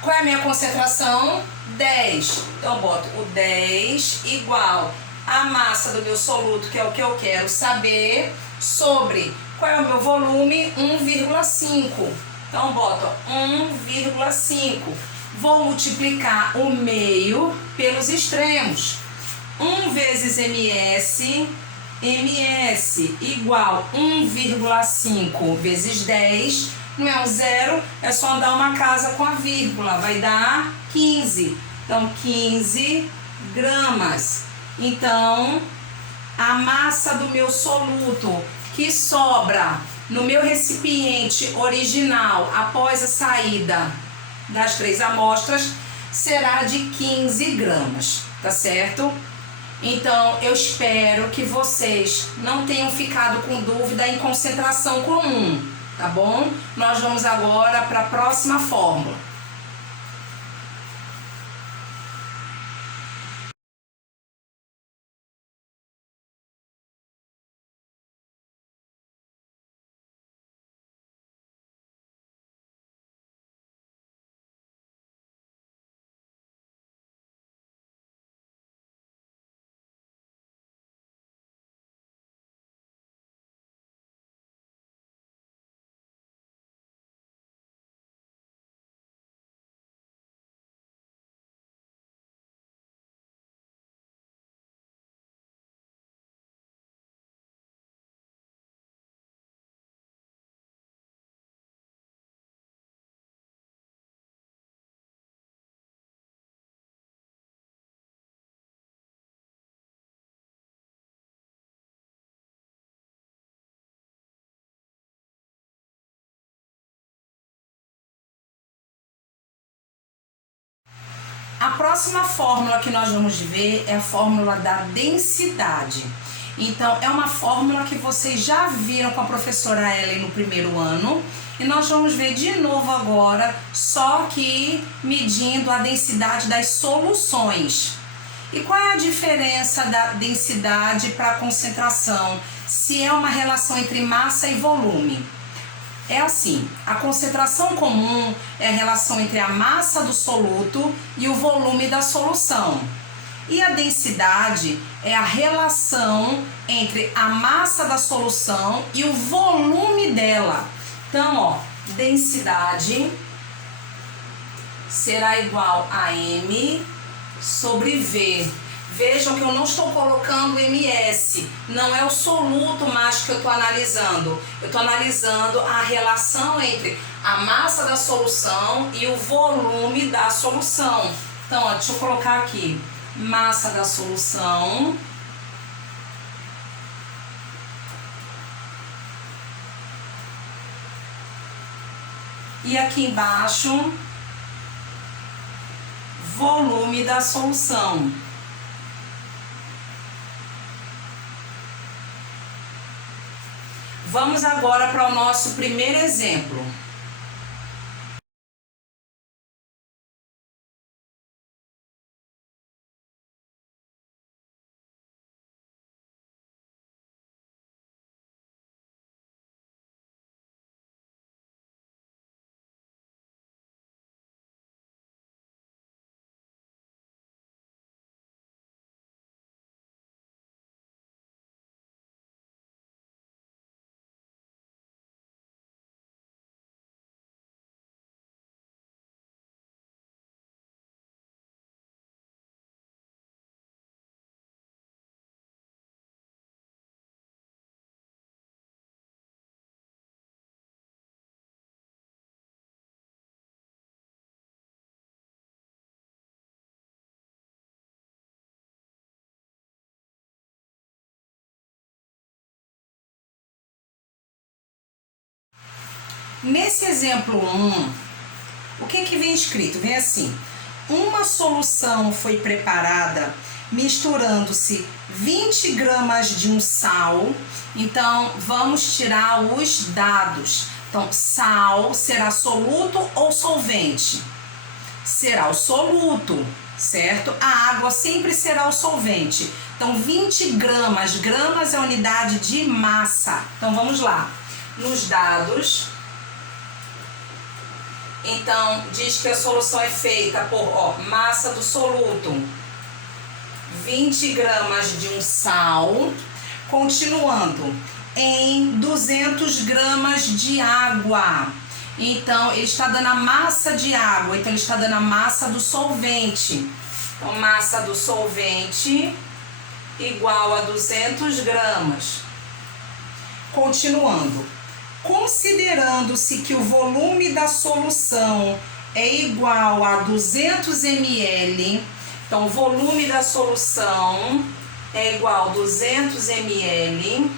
Qual é a minha concentração? 10. Então, eu boto o 10 igual a massa do meu soluto, que é o que eu quero saber, sobre qual é o meu volume, 1,5. Então, boto 1,5. Vou multiplicar o meio pelos extremos. 1 vezes ms, ms igual 1,5 vezes 10. Não é um zero, é só andar uma casa com a vírgula. Vai dar 15. Então, 15 gramas. Então, a massa do meu soluto que sobra no meu recipiente original após a saída das 3 amostras será de 15 gramas, tá certo? Então, eu espero que vocês não tenham ficado com dúvida em concentração comum, tá bom? Nós vamos agora para a próxima fórmula. A próxima fórmula que nós vamos ver é a fórmula da densidade. Então, é uma fórmula que vocês já viram com a professora Ellen no primeiro ano. E nós vamos ver de novo agora, só que medindo a densidade das soluções. E qual é a diferença da densidade para a concentração? Se é uma relação entre massa e volume. É assim, a concentração comum é a relação entre a massa do soluto e o volume da solução. E a densidade é a relação entre a massa da solução e o volume dela. Então, ó, densidade será igual a M sobre V. Vejam que eu não estou colocando ms, não é o soluto mais que eu estou analisando. Eu estou analisando a relação entre a massa da solução e o volume da solução. Então, ó, deixa eu colocar aqui, massa da solução e aqui embaixo, volume da solução. Vamos agora para o nosso primeiro exemplo. Nesse exemplo 1, o que vem escrito? Vem assim: uma solução foi preparada misturando-se 20 gramas de um sal. Então, vamos tirar os dados. Então, sal será soluto ou solvente? Será o soluto, certo? A água sempre será o solvente. Então, 20 gramas. Gramas é a unidade de massa. Então, vamos lá. Nos dados, então, diz que a solução é feita por massa do soluto 20 gramas de um sal. Continuando, em 200 gramas de água. Então, ele está dando a massa de água, então ele está dando a massa do solvente. Então, massa do solvente igual a 200 gramas. Continuando, considerando-se que o volume da solução é igual a 200 ml, então o volume da solução é igual a 200 ml,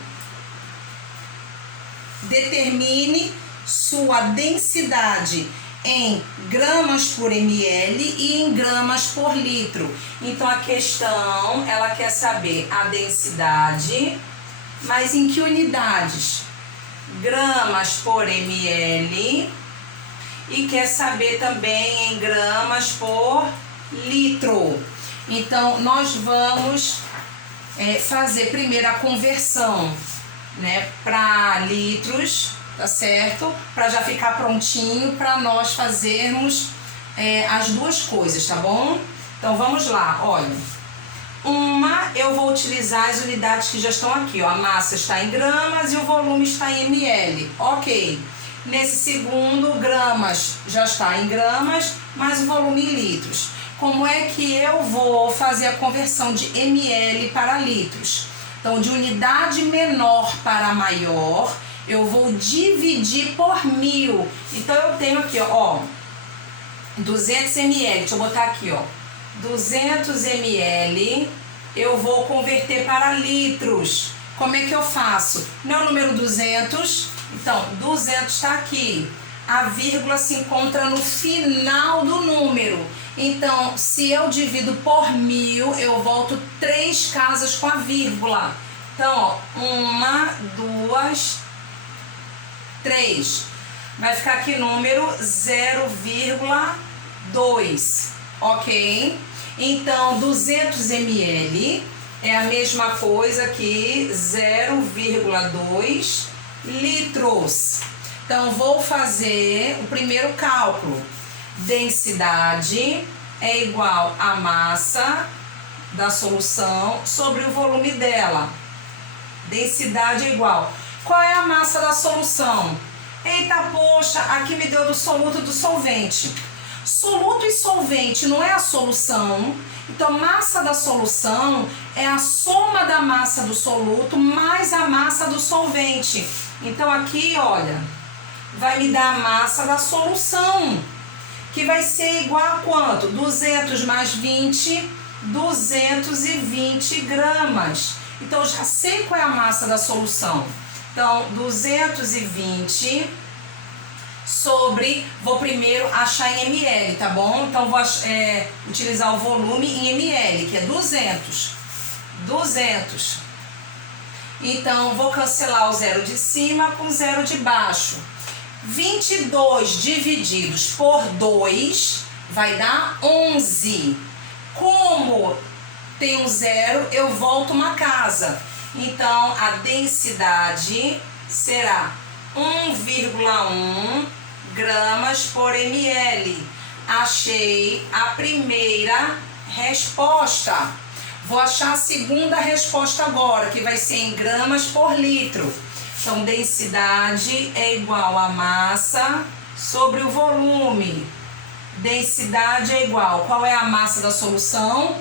determine sua densidade em gramas por ml e em gramas por litro. Então a questão, ela quer saber a densidade, mas em que unidades? Gramas por ml, e quer saber também em gramas por litro. Então nós vamos fazer primeiro a conversão, né, para litros, tá certo? Para já ficar prontinho para nós fazermos as duas coisas, tá bom? Então vamos lá, olha. Eu vou utilizar as unidades que já estão aqui, ó. A massa está em gramas e o volume está em ml, ok. Nesse segundo, gramas já está em gramas, mas o volume em litros. Como é que eu vou fazer a conversão de ml para litros? Então, de unidade menor para maior, eu vou dividir por 1000. Então, eu tenho aqui, ó, 200 ml. Deixa eu botar aqui, ó. 200 ml, eu vou converter para litros. Como é que eu faço? Não é o número 200, então 200 está aqui. A vírgula se encontra no final do número. Então, se eu divido por 1000, eu volto 3 casas com a vírgula. Então, ó, 1, 2, 3. Vai ficar aqui número 0,2, ok? Então, 200 ml é a mesma coisa que 0,2 litros. Então, vou fazer o primeiro cálculo. Densidade é igual a massa da solução sobre o volume dela. Densidade é igual. Qual é a massa da solução? Eita, poxa, aqui me deu do soluto e do solvente. Soluto e solvente não é a solução. Então, massa da solução é a soma da massa do soluto mais a massa do solvente. Então, aqui, olha, vai me dar a massa da solução, que vai ser igual a quanto? 200 mais 20, 220 gramas. Então, eu já sei qual é a massa da solução. Então, 220 sobre, vou primeiro achar em ml, tá bom? Então, vou utilizar o volume em ml, que é 200. 200. Então, vou cancelar o zero de cima com o zero de baixo. 22 divididos por 2 vai dar 11. Como tem um zero, eu volto uma casa. Então, a densidade será 1,1 gramas por ml. Achei a primeira resposta. Vou achar a segunda resposta agora, que vai ser em gramas por litro. Então, densidade é igual a massa sobre o volume. Densidade é igual. Qual é a massa da solução?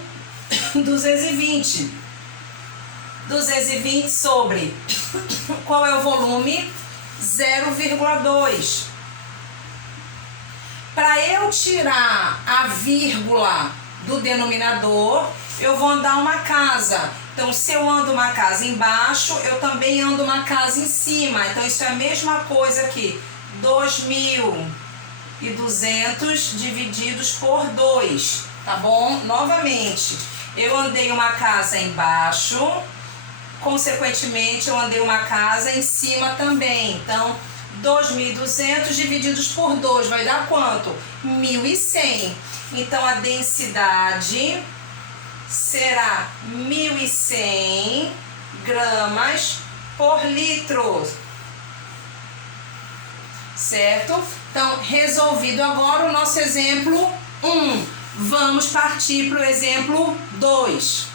220. 220 sobre. Qual é o volume? 0,2. Para eu tirar a vírgula do denominador, eu vou andar uma casa. Então, se eu ando uma casa embaixo, eu também ando uma casa em cima. Então, isso é a mesma coisa aqui. 2.200 divididos por 2, tá bom? Novamente, eu andei uma casa embaixo, consequentemente, eu andei uma casa em cima também. Então, 2.200 divididos por 2 vai dar quanto? 1.100. Então, a densidade será 1.100 gramas por litro. Certo? Então, resolvido agora o nosso exemplo 1. Vamos partir para o exemplo 2.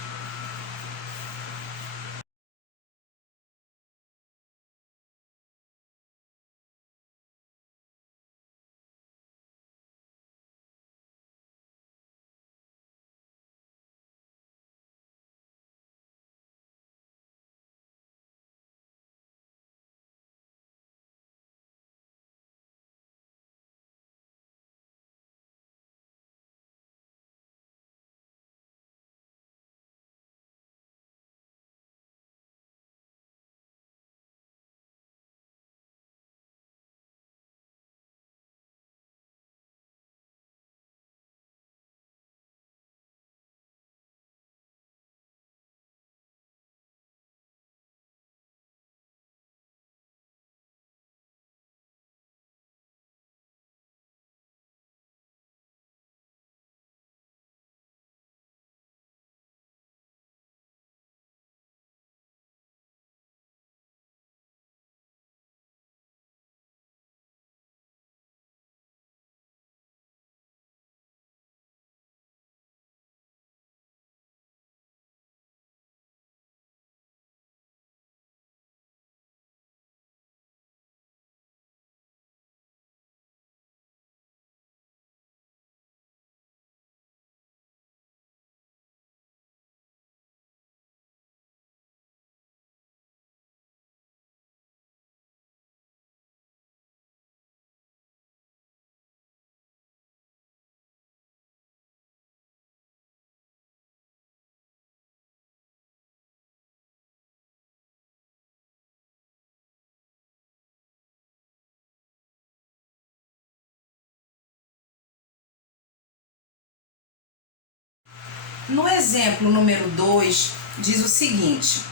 No exemplo número 2, diz o seguinte: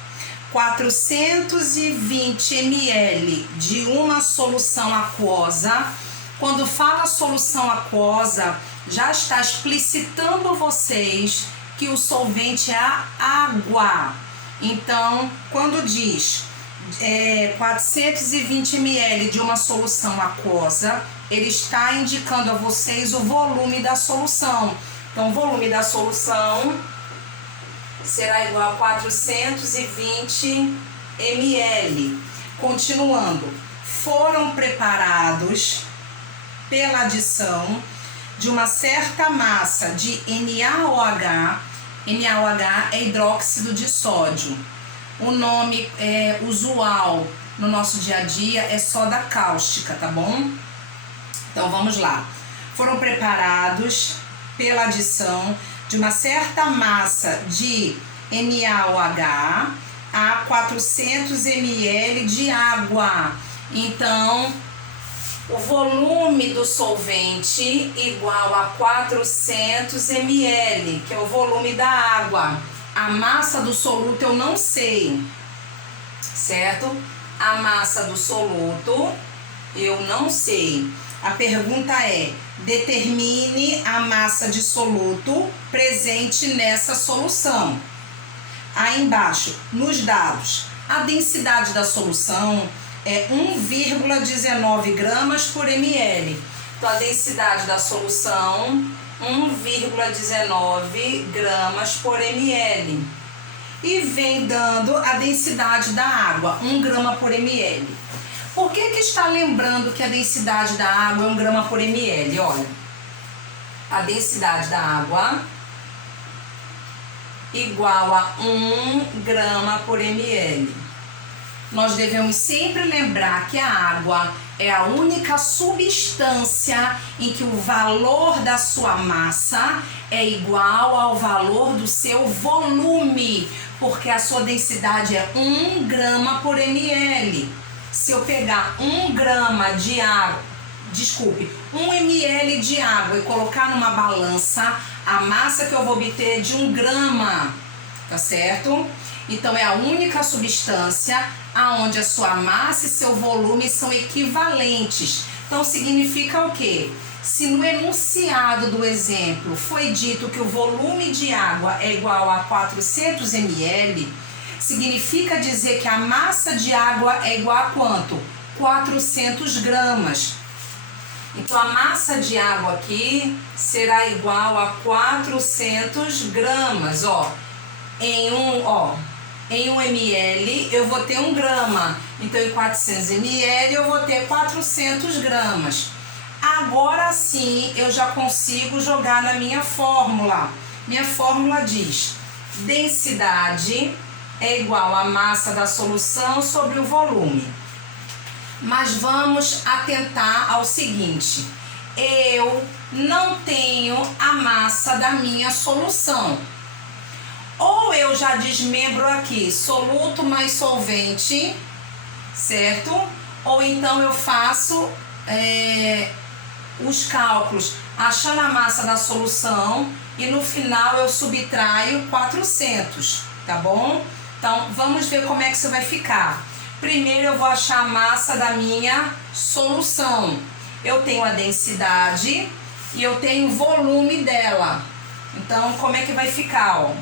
420 ml de uma solução aquosa. Quando fala solução aquosa, já está explicitando a vocês que o solvente é a água. Então, quando diz 420 ml de uma solução aquosa, ele está indicando a vocês o volume da solução. Então, o volume da solução será igual a 420 ml. Continuando, foram preparados pela adição de uma certa massa de NaOH. NaOH é hidróxido de sódio. O nome usual no nosso dia a dia é soda cáustica, tá bom? Então vamos lá. Foram preparados pela adição de uma certa massa de NaOH a 400 ml de água. Então, o volume do solvente igual a 400 ml, que é o volume da água. A massa do soluto eu não sei, certo? A massa do soluto eu não sei. A pergunta é: determine a massa de soluto presente nessa solução. Aí embaixo, nos dados, a densidade da solução é 1,19 gramas por ml. Então, a densidade da solução, 1,19 gramas por ml. E vem dando a densidade da água, 1 grama por ml. Por que está lembrando que a densidade da água é 1 grama por ml? Olha, a densidade da água igual a 1 grama por ml. Nós devemos sempre lembrar que a água é a única substância em que o valor da sua massa é igual ao valor do seu volume, porque a sua densidade é 1 grama por ml. Se eu pegar 1 grama de água, 1 ml de água e colocar numa balança, a massa que eu vou obter é de 1 grama, tá certo? Então é a única substância aonde a sua massa e seu volume são equivalentes. Então significa o quê? Se no enunciado do exemplo foi dito que o volume de água é igual a 400 ml, significa dizer que a massa de água é igual a quanto? 400 gramas. Então a massa de água aqui será igual a 400 gramas, ó. Em 1 ml eu vou ter 1 grama, então em 400 ml eu vou ter 400 gramas. Agora sim eu já consigo jogar na minha fórmula. Minha fórmula diz: densidade é igual à massa da solução sobre o volume. Mas vamos atentar ao seguinte: eu não tenho a massa da minha solução. Ou eu já desmembro aqui soluto mais solvente, certo? Ou então eu faço os cálculos achando a massa da solução e no final eu subtraio 400, tá bom? Então vamos ver como é que isso vai ficar. Primeiro eu vou achar a massa da minha solução. Eu tenho a densidade e eu tenho o volume dela. Então como é que vai ficar, ó?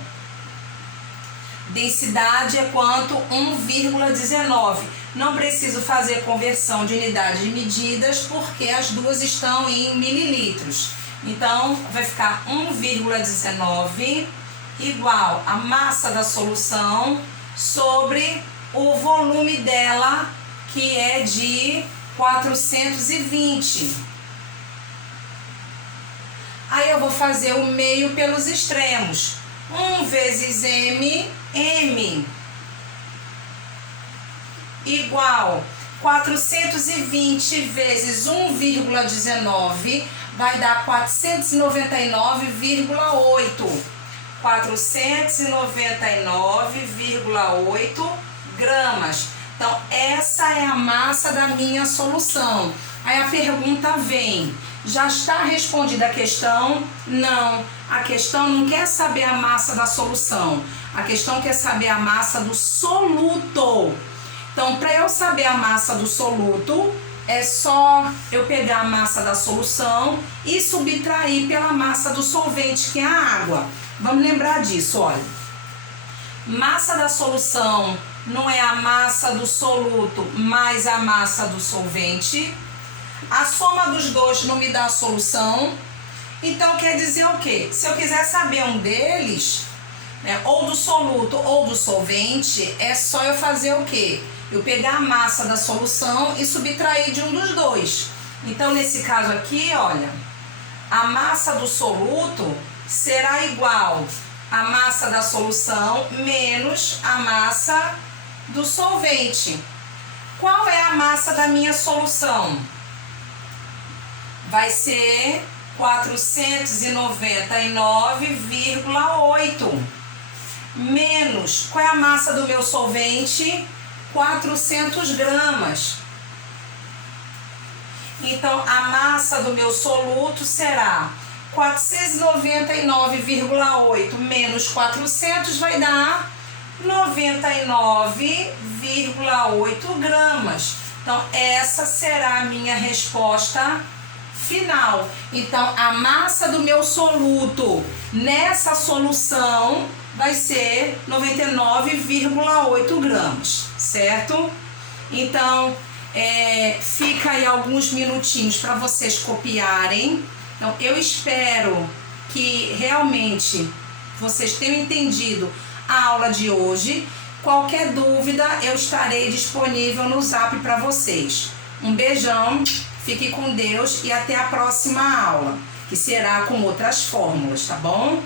Densidade é quanto? 1,19. Não preciso fazer conversão de unidades de medidas porque as duas estão em mililitros. Então, vai ficar 1,19 igual a massa da solução sobre o volume dela, que é de 420. Aí eu vou fazer o meio pelos extremos. 1 vezes m igual 420 vezes 1,19 vai dar 499,8. 499,8 gramas. Então, essa é a massa da minha solução. Aí a pergunta vem: Já está respondida a questão? Não. A questão não quer saber a massa da solução. A questão quer saber a massa do soluto. Então, para eu saber a massa do soluto, é só eu pegar a massa da solução e subtrair pela massa do solvente, que é a água. Vamos lembrar disso, olha. Massa da solução não é a massa do soluto mais a massa do solvente. A soma dos dois não me dá a solução. Então, quer dizer o quê? Se eu quiser saber um deles, né, ou do soluto ou do solvente, é só eu fazer o quê? Eu pegar a massa da solução e subtrair de um dos dois. Então, nesse caso aqui, olha, a massa do soluto será igual à massa da solução menos a massa do solvente. Qual é a massa da minha solução? Vai ser 499,8 menos, qual é a massa do meu solvente? 400 gramas. Então, a massa do meu soluto será 499,8 menos 400 vai dar 99,8 gramas. Então, essa será a minha resposta final. Então, a massa do meu soluto nessa solução vai ser 99,8 gramas, certo? Então, fica aí alguns minutinhos para vocês copiarem. Então, eu espero que realmente vocês tenham entendido a aula de hoje. Qualquer dúvida, eu estarei disponível no Zap para vocês. Um beijão, fique com Deus e até a próxima aula, que será com outras fórmulas, tá bom?